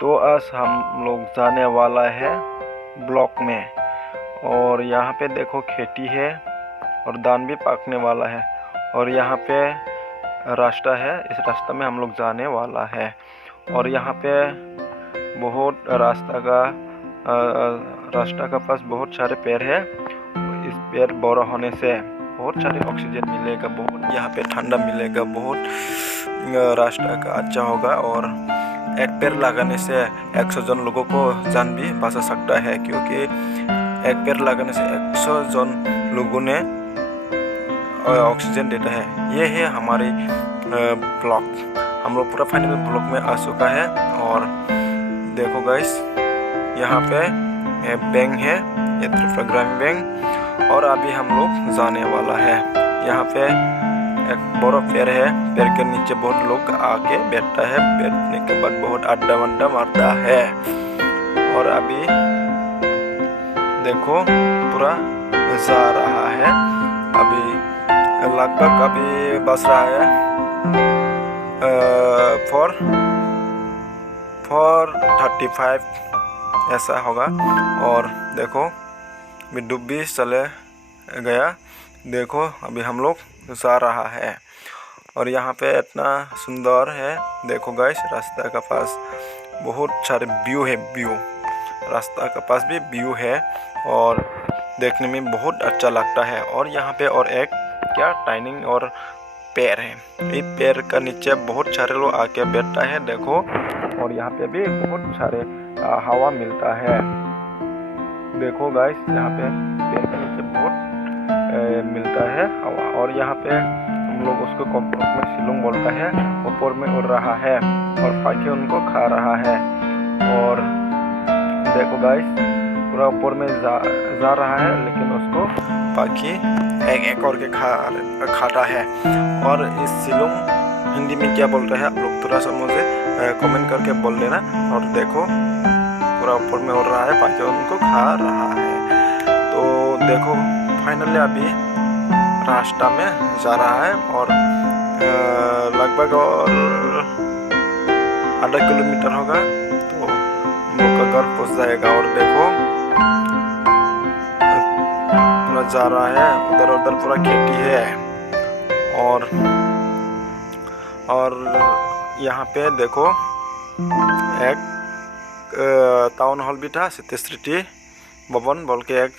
तो आज हम लोग जाने वाला है ब्लॉक में। और यहाँ पे देखो खेती है और धान भी पकने वाला है। और यहाँ पे रास्ता है, इस रास्ता में हम लोग जाने वाला है। और यहाँ पे बहुत रास्ता का पास बहुत सारे पेड़ है। इस पेड़ बड़ा होने से बहुत सारे ऑक्सीजन मिलेगा, बहुत यहाँ पे ठंडा मिलेगा, बहुत रास्ता का अच्छा होगा। और एक पेड़ लगाने से 100 जन लोगों को जान भी बचा सकता है, क्योंकि एक पेड़ लगाने से 100 जन लोगों ने ऑक्सीजन देता है। ये है हमारी ब्लॉक। हम लोग पूरा फाइनल ब्लॉक में आ चुका है। और देखो गाइस, यहाँ पे बैंक है, ये त्रिपुरा ग्रामीण बैंक। और अभी हम लोग जाने वाला है। यहाँ पे एक बड़ा पेड़ है, पेड़ के नीचे बहुत लोग आके बैठता है, बैठने के बाद बहुत अड्डा वड्डा मारता है। और अभी देखो पूरा जा रहा है। अभी लगभग अभी बस रहा है 4:35 ऐसा होगा। और देखो अभी डूब भी चले गया। देखो अभी हम लोग जा रहा है। और यहाँ पे इतना सुंदर है, देखो गाइस, रास्ता का पास बहुत सारे व्यू है। रास्ता का पास भी व्यू है और देखने में बहुत अच्छा लगता है। और यहाँ पे और एक टाइनिंग और पेड़ है। इस पेड़ का नीचे बहुत सारे लोग आके बैठता है, देखो। और यहाँ पे भी बहुत सारे हवा मिलता है। देखो गाइस, यहाँ पे पेड़ के नीचे बहुत मिलता है हवा। और यहाँ पे हम लोग उसको कॉम्पोस्ट में शिलोंग बोलता है, ऊपर में उड़ रहा है और पाखे उनको खा रहा है। और देखो गाइस, पूरा ऊपर में जा रहा है, लेकिन उसको पाखी एक और के खाता है। और इस शिलोंग हिंदी में क्या बोलता है आप लोग थोड़ा सा मुझे कमेंट करके बोल देना। और देखो पूरा ऊपर में उड़ रहा है, पाखे उनको खा रहा है। तो देखो फाइनली अभी रास्ता में जा रहा है और लगभग और आधा किलोमीटर होगा तो हम लोग का घर पहुंच जाएगा। और देखो पूरा जा रहा है, उधर उधर पूरा खेती है। और यहाँ पे देखो एक टाउन हॉल भी था, सत्यश्री भवन बोल के एक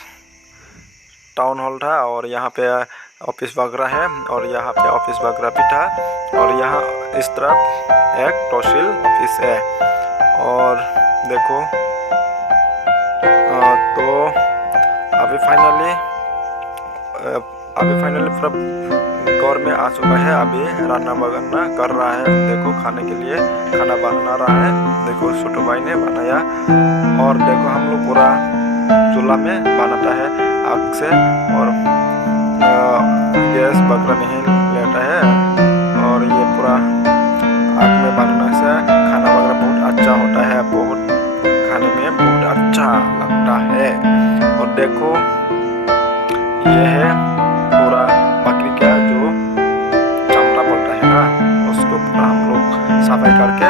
टाउन हॉल था। और यहाँ पे ऑफिस वगैरह है, और यहाँ पे ऑफिस वगैरह भी था। और यहाँ इस तरफ एक तहसील ऑफिस है। और देखो तो अभी फाइनली पूरा घर में आ चुका है। अभी रान्ना बगन्ना कर रहा है, देखो खाने के लिए खाना बना रहा है। देखो छोटू भाई ने बनाया। और देखो हम लोग पूरा चूल्हा में बनाता है आग से, और गैस वगैरह नहीं लेता है। और ये पूरा आग में बनाने से खाना वगैरह बहुत अच्छा होता है, बहुत खाने में बहुत अच्छा लगता है। और देखो ये है पूरा बकरी का जो चमड़ा बोलता है ना, उसको पूरा हम लोग सफाई करके